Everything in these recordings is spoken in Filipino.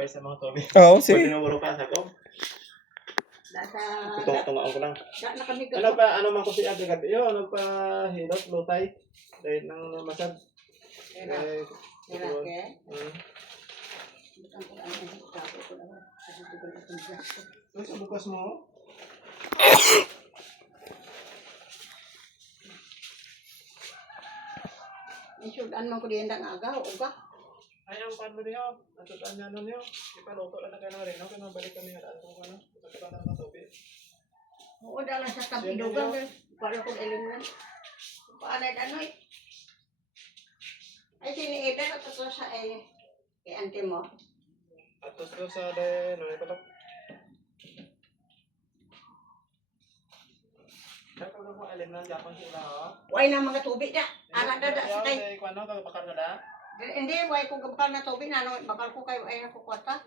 pa sa mga tubig. Oo, sige. Pwede nung ka sa ko. Tungaan ko lang. Nakamigas. Ano man ko si Ate Kat? Yo, nagpahilot, lutay. Dahil ng masad. Sa bukas mo? Isudan man ko diyan ang agaw, uga. Ayaw, paano niyo? Natutaan niya na niyo. Ipaluto lang na kayo na rin. Okay, mabalik kami nga. Ano ko ano? Ito lang ng tubig. Oo, dala sa tapidugan. Para kong elimnan. Paano ano eh? Ay, siniidan at ito sa kay auntie mo. At ito sa de, ano ito lang. Kaya kung mo elimnan, Japan sila ha? Way na mga tubig na. Ara na sa kay. Kung ano, bakal na da? Hindi, way kung bakal na tubig na. Bakal ko kayo ay nakukwarta.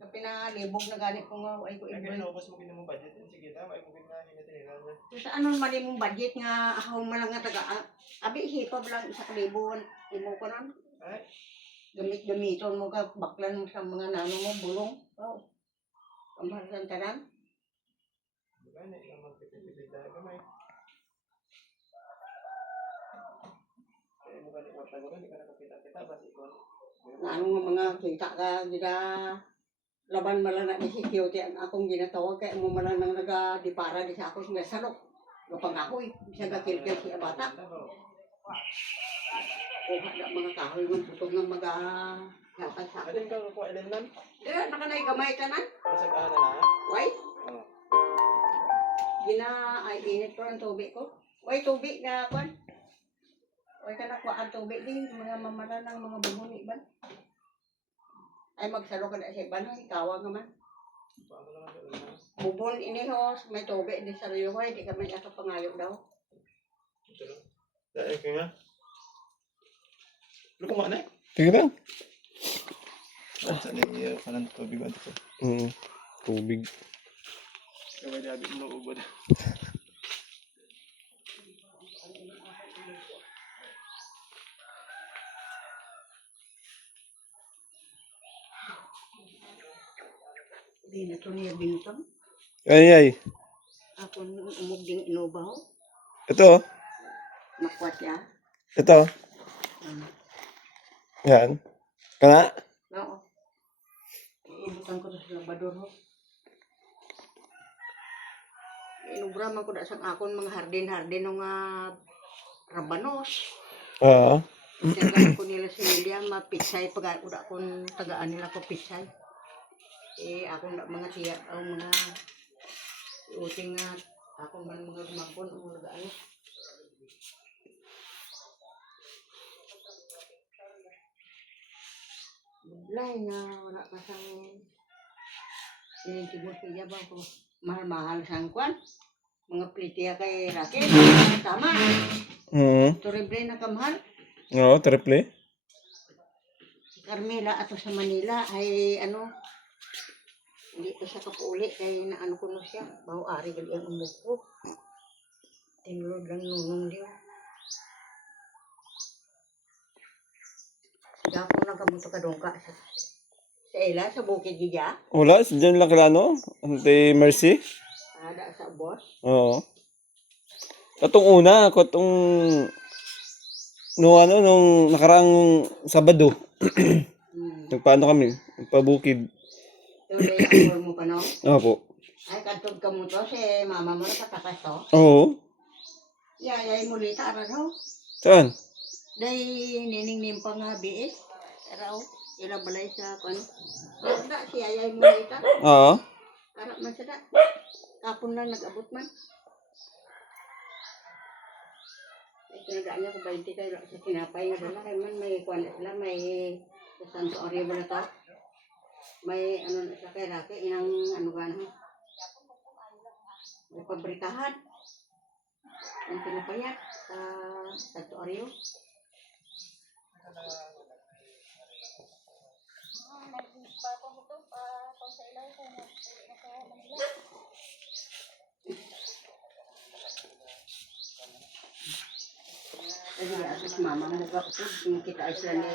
Na pinalibog na ganit ko nga. Ay ko Kaya ibig. inubos mo kinamong budget. Sige ta, ay mo kinahinitinila niya. Sa ano mali mong budget nga ako man lang nga taga. Abi, hipab lang sa kalibuan. Imo ko nun. Ay? Gamit-gamiton mo ka. Baklan mo sa mga nano mo. Bulong. Oh. Pamahal ka lang. Diba, hindi lang magpipipipid dahil kamay. Kaya mo ka di kwarta mo, hindi ka nakapita-kita, basi ko. Ano nga mga kita ka, gina laban malang na ni security ang akong ginatawag kaya mo malang nang nagadipara di sa ako nga salok. Gapang ako eh, siya gakilkil siya bata. Kuha na mga kahoy ng putong ng mga hatag sa ako. Adin ka ko elimnan? Dira, nakanay gamay ka na. Masag-ana na. Why? Oo. Gina, ay init ko ang tubig ko. Why tubig na kwan? Why ka nakuha ang tubig din, mga mamala ng mga bumuni ba? Ay magsalo ka na sa iba no, ikawa nga man. Paano naman ka elimnan? Bubon inihos, may tubig di sa riyo ko, di kami ato pangayo daw. Ito lang. Dahil ka nga. Ano kung ano eh? Sige lang. Saan yung kanan tubig ba dito? Tubig. Gawin niya abit mo ubod. Di na ito niya bintang. Ay. Ako umog ding inubaw. Ito. Nakwat ya. Ito. Yan. Kana? Oo. Ibutan ko sa labador ho. Inubra man ko da sa akon mga hardin-hardin ng rabanos. Oo. Tagaan ko nila si William, mapitsay pag uda kong tagaan nila ko pitsay. Ako na mga tiya, mga uting nga, ako man mga gumangkon, mga gaan. Bublay na wala ka sang sinintibot siya ba ko mahal-mahal sang kwan. Mga plitiya kay Raquel, tama. Torreble na kamahal. Oo, triple. Carmela ato sa Manila ay ano, hindi pa siya kapauli kay naano ko na siya. Baho-ari gali ang umog ko. Tinulog lang nunong diyo. Gapo lang kamuto ka dongka sa ila, sa bukid gija. Wala, dyan lang kila no? Ante Mercy. Ada sa boss. Oo. Katong una, katong nung nakaraang Sabado. Nagpaano kami? Nagpabukid. Ito na yung mo pa no? Opo. Ay, katog ka mo to, si mama mo nakatakas to. Oo. Yayay mo lita, araw. Saan? Day nining pa nga biis. Araw, ilabalay sa kano. Wala, si yayay mo lita. Oo. Harap man siya. Kapon lang nag-abot man. Sinagaan niya ko 20 kayo sa sinapay nga dala. Kaya man may kuwan na sila, may sa Santo Arriba na to. May ano na sa kay Rake, inang ano gano'n. May pabrikahan. Ang pinapayat sa Santo Arriba. Jadi atas mama mo ka po, kita ay sila ni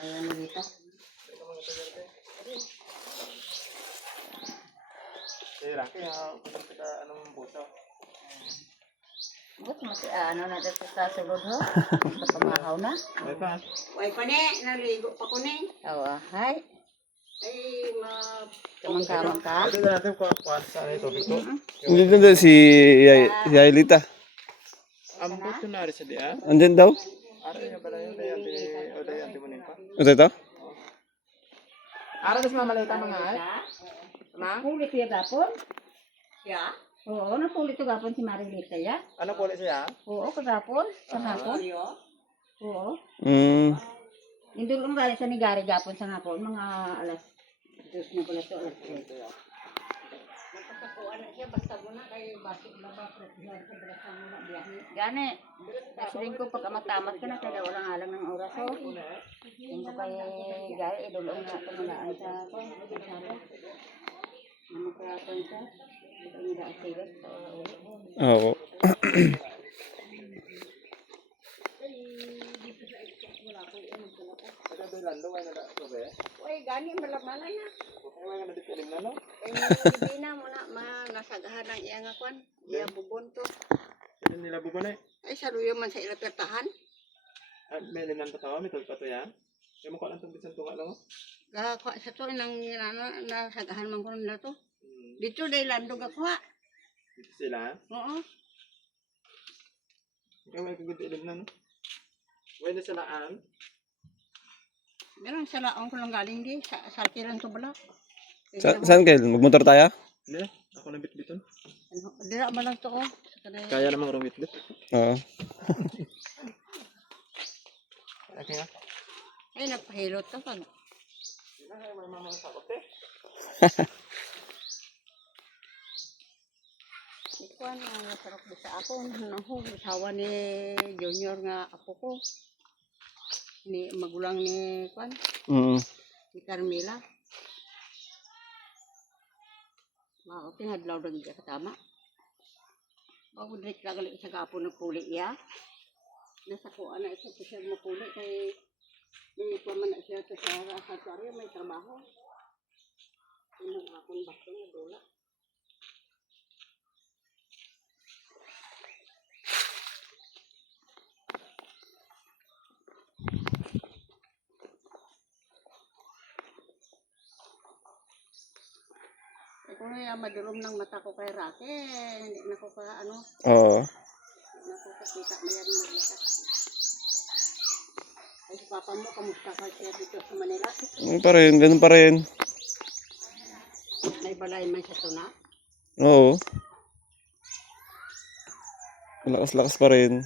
ayan nito. kaya kung kita anong buso. But mati ano na dito sa sulod ho. Sa pamahaw na. Ay pa. Way pa ni, naligo pa ko ni. Awa, hay. Ay, kamang-kamang ka. Ito na natin kuha sa ito. Hindi na si Yailita. Ambot ko na rin sa diya. Andyan daw? Ara niya pala yun. Day anti mo pa. Ito ito? Ara mas mamalita mga ay. Ma? Pulit ya gapon? Ya. Oo, napulit yung gapon si Marilita ya. Ano po ulit siya? Oo, kagapon. Sa gapon. Oo. Mm. Hindi ko lang sa ni Gary gapon sa hapon, mga alas 2 na pala to, alas 3. Magpasakuan na siya, basta mo na kayo basik na ba, presihan sa balasan mo na biyahe. Gani, nasiling ko pag amatamat ka na, kaya walang alang ng oras ko. Hindi ko kay Gary, idulong na pamalaan sa ako. Ano kaya ko siya? Ito nila ang sigas sa ulit. Oo. Uy, gani, malamanan na. Ay, nga nadipilin na, no? Kaya hindi na mo na nasagahan ng iyang akwan. Iya bubon to. Sino nila bubunay? Ay, saluyo man sa ilapertahan. At may linan pa tawa, may tulpa to yan. Kaya mo ko lang itong bisan tunga lang, oh. Gakwa sa to, nang nasagahan man ko na to. Dito, dahil landog ako ha. Dito sila, ha? Oo. Ikaw may kagod-ilim na, no? Pwede sa laan. Meron sa laong ko lang galing di. Sa sarkiran to bala. Saan kayo? Magmotor tayo? Hindi, ako na bit-biton. Dira man lang to oh. Sa kanay. Kaya namang rumit-bit. Oo. Okay nga. Ay, nagpahilot ka pag. May mga sakot, eh. Ikaw na, nasarap di sa ako. Nahog, sawa ni Junior nga apo ko. Ni magulang ni Kwan, Mm. ni Carmela. Mao tinadlaw dagi ka tama. Bago direk lagali sa gapo ng puli ya. Nasa ko ana isa ko siya mo puli kay ni paman na siya sa sarya may trabaho. Inong akong basto na dola. Kung madulom ng mata ko kay Rake, hindi na ko ka ano, Oo. hindi na ko kakita mayan maglakas. Ay si papa mo, kamusta ka siya dito sa Manila? Ganun pa rin, ganun pa rin. May balay man siya to na? Oo. Lakas-lakas pa rin.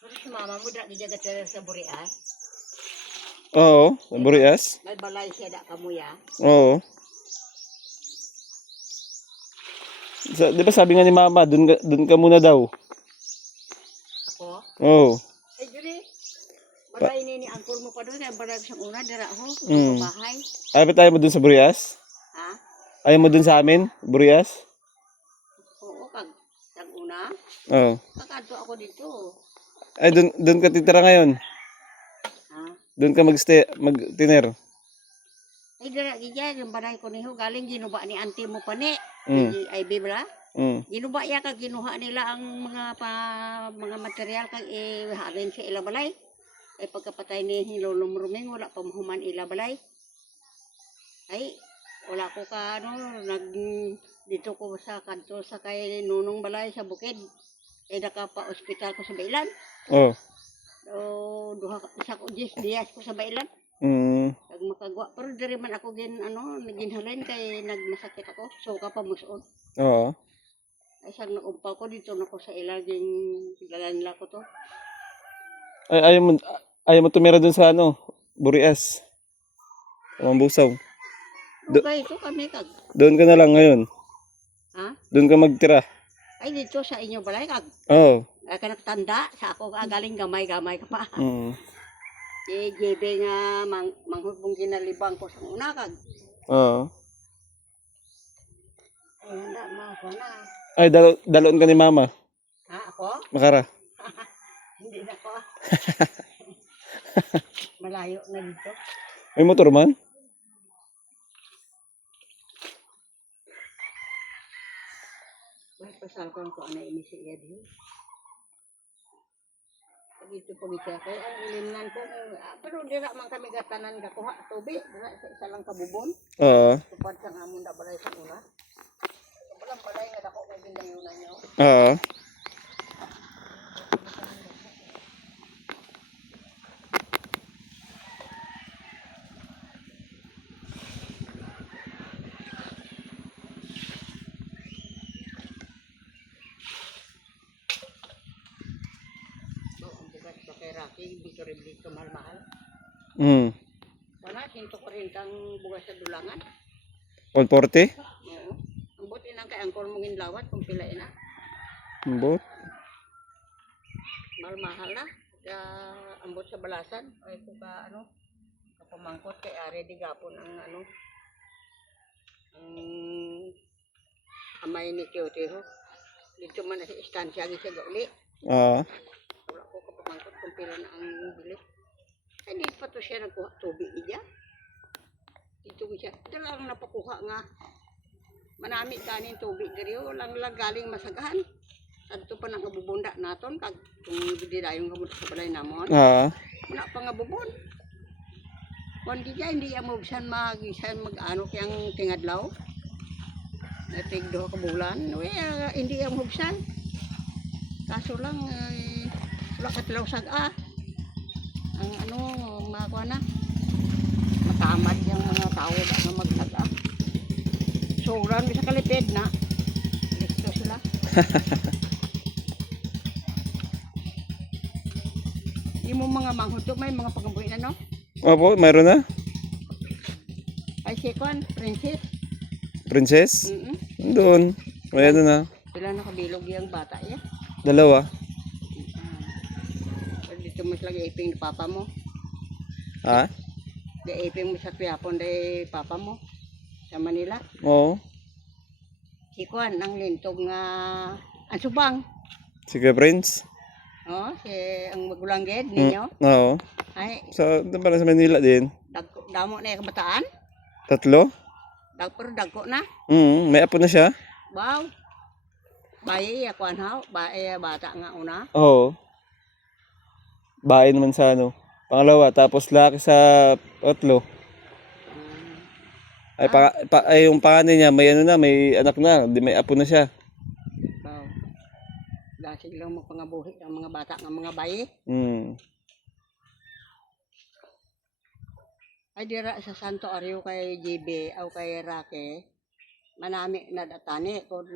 Pero si mama mo, di jaga tira sa Burias. Oo, sa Burias. May balay siya da kamuya. Oo. Di ba sabi nga ni Mama, dun ka muna daw. Ako? Oo. Ay, diri. Balay ni angkol mo pa doon, kaya balay ko siyang una, dira ako, Mm. bahay. Ayaw tayo mo dun sa Burias? Ha? Ayaw mo dun sa amin, Burias? Oo, kag una. Oo. Kakadto ako dito. Ay, dun ka titira ngayon. Ha? Dun ka mag-tiner. Ay, dira, gigya, yung balay ko niho, galing ginuba ni auntie mo pa ni. Mm. Ay, bibla. Mm. Ginuba ya kag ginuha nila ang mga material kag iharin sa ila balay. Ay pagkapatay ni Lolo Ruming wala pa mahuman ila balay. Ay wala ko ka ano dito ko sa kanto sa kay Nunong balay sa bukid. Ay nakapa ospital ko sa Bailan. Oo. O duha isa ko 10 dias ko sa Bailan. Mm. Kag makagwa pero diri man ako ginhalin kay nagmasakit ako. So ka pa muson. Oo. Ay sang naumpaw ko dito na ko sa ilaging dalan nila ko to. Ay, ayaw mo tumira dun sa Burias. Mambusaw. Lugay ito kami kag. Doon ka na lang ngayon. Ha? Doon ka magtira. Ay dito sa inyo balay kag. Oo. Ay ka tanda sa ako galing gamay-gamay ka pa. Mm. JB nga manghudbong ginalibang ko sa una kag. Oo. Ay handa mo ko na. Ay, daloon ka ni Mama. Ha ako? Makara. Hindi na ko. malayo na dito. May motor man? May pasalkan ko ano ini si Eddie. Dito po siya kay ang ilimnan ko pero dira man kami gatanan gakuha tubig dira sa isa lang kabubon. Tupad sang amon da balay sa una. Walang balay nga dako kay bindayunan nyo. Kay Rocky, dito rin dito mahal-mahal. Wala, 140 ang bugas sa dulangan. 140? Oo. Ang buti nang kay angkol mong inlawat kung pilain na. Ambot? Mahal-mahal na. Kaya ambot sa balasan. Ay ko ka ano, kapamangkot kay Ari di gapon ang ano, ang amay ni Teoteho. Dito man na sa istansya gi sa gauli. Wala ko kapamangkot kung pila na ang bili. Ay, di pa to siya nagkuha tubig niya. Dito siya. Dala lang napakuha nga. Manamit kanin tubig diri. Walang lang galing masagahan. Adto pa nang kabubunda naton. Kag kung hindi dayong kabunda sa balay namon. Wala pa nga bubon. Kung di dyan, hindi yan mabsan mag-ano kayang tingadlaw. Natig doha ka bulan. Hindi yan mabsan. Kaso lang, wala katlaw saga. Ang ano, makakuha na. Matamad yung mga tao na magsaga. Sobrang bisa kalipid na. Dito sila. Yung mga manghod may mga pagkabuhin na, no? Opo, mayroon na. Ay, Sikon, Princess. Princess? Doon. May ano na. Sila nakabilog yung bata yan. Dalawa. Dito mo sila iping ni papa mo. Ha? Iping mo sa Piapon day papa mo. Sa Manila. Oo. Sikon, ang lintog nga ang subang. Sige, Prince. Oh, si ang magulangged ninyo. Oo. Ay, Parang sa Manila din. damo na yung kabataan. 3? Pero dagko na. May apo na siya. Wow. Bayi ako anhaw, bata nga una. Oo. Bahay naman sa ano. Pangalawa, tapos laki sa 3. Ay, yung panganay niya, may ano na, may anak na, di may apo na siya. Wow. Dahil lang magpangabuhi ang mga bata ng mga bayi. Ay dira sa Santo Ario kay JB o kay Rocky, manami na datani kung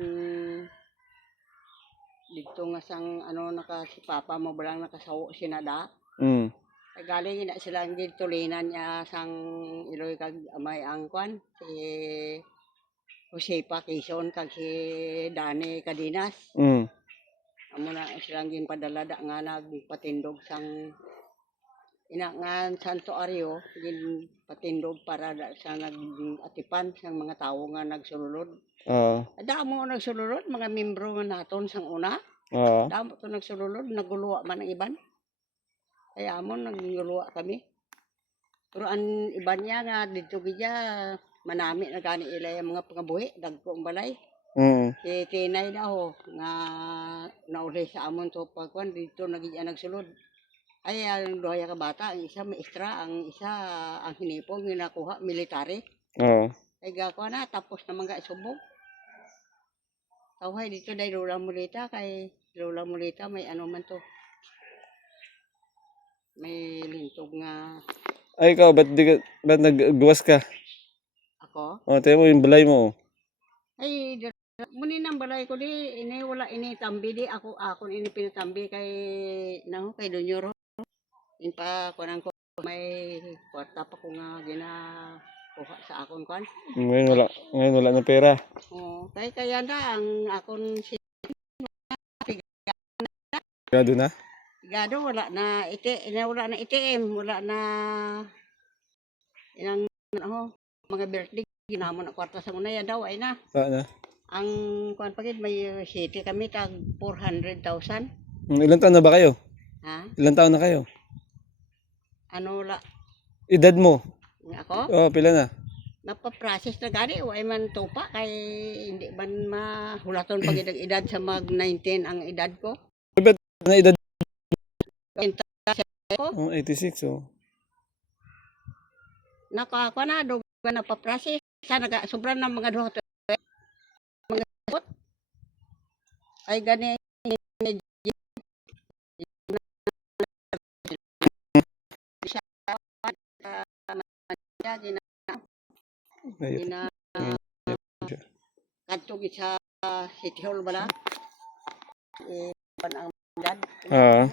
dito nga sang ano si papa mo balang nakasawo sinada. Ay galing na sila ang gitulinan niya sang Iloy kag amay angkwan si Josepa Quezon kag si Dani Cadinas. Amo na silang ginpadala da nga nagpatindog sang inangan Santo Ario gin patindog para sa nag-atipan sang mga tawo nga nagsulod. Damo nagsulod mga membro nga naton sang una. Damo to nagsulod naguluwa man ang iban. Kaya mo naguluwa kami. Pero ang iban niya nga dito gidya manami na gani ila yung mga pangabuhi dagko ang balay. Si Tinay daw nga naulay sa amon to pagkuan dito nagidya nagsulod. Ay, ang doya ka bata, ang isa maestra, ang isa ang hinipong, hinakuha, military. Ay, gako na, tapos naman ka isubog. Tawhay dito dahil Lola Mulita, kay Lola Mulita, may ano man to. May lintog nga. Ay, ikaw, ba't nagguwas ka? Ako? Tayo mo yung balay mo. Ay, muni ng balay ko di, wala ini tambi di, ako ini pinatambi kay Donyoro. In pa kunan ko may kwarta pa ko nga ginakuha sa akon kwan. Ngayon wala ng pera. Oo, kaya na ang akon si Gado na? Gado wala na ATM, wala na inang mga birthday ginamon na kwarta sa una ya daw ay na. Na? Ang kwan pagid may city kami tag 400,000. Ilang taon na ba kayo? Ha? Ilang taon na kayo? Ano la Edad mo? Ako, Oh, pila na? napaprocess na gani, o ay man tupa, kay hindi man mahulaton pag edad sa mag 19 ang edad ko. Na edad Ko, 86, oh. nakakuha na, doon napaprocess. Sana sobrang ng mga duha to. Mga sabot. Ay gani, Ayun. kadto sa City Hall ba na? Eh, ang edad. Ah.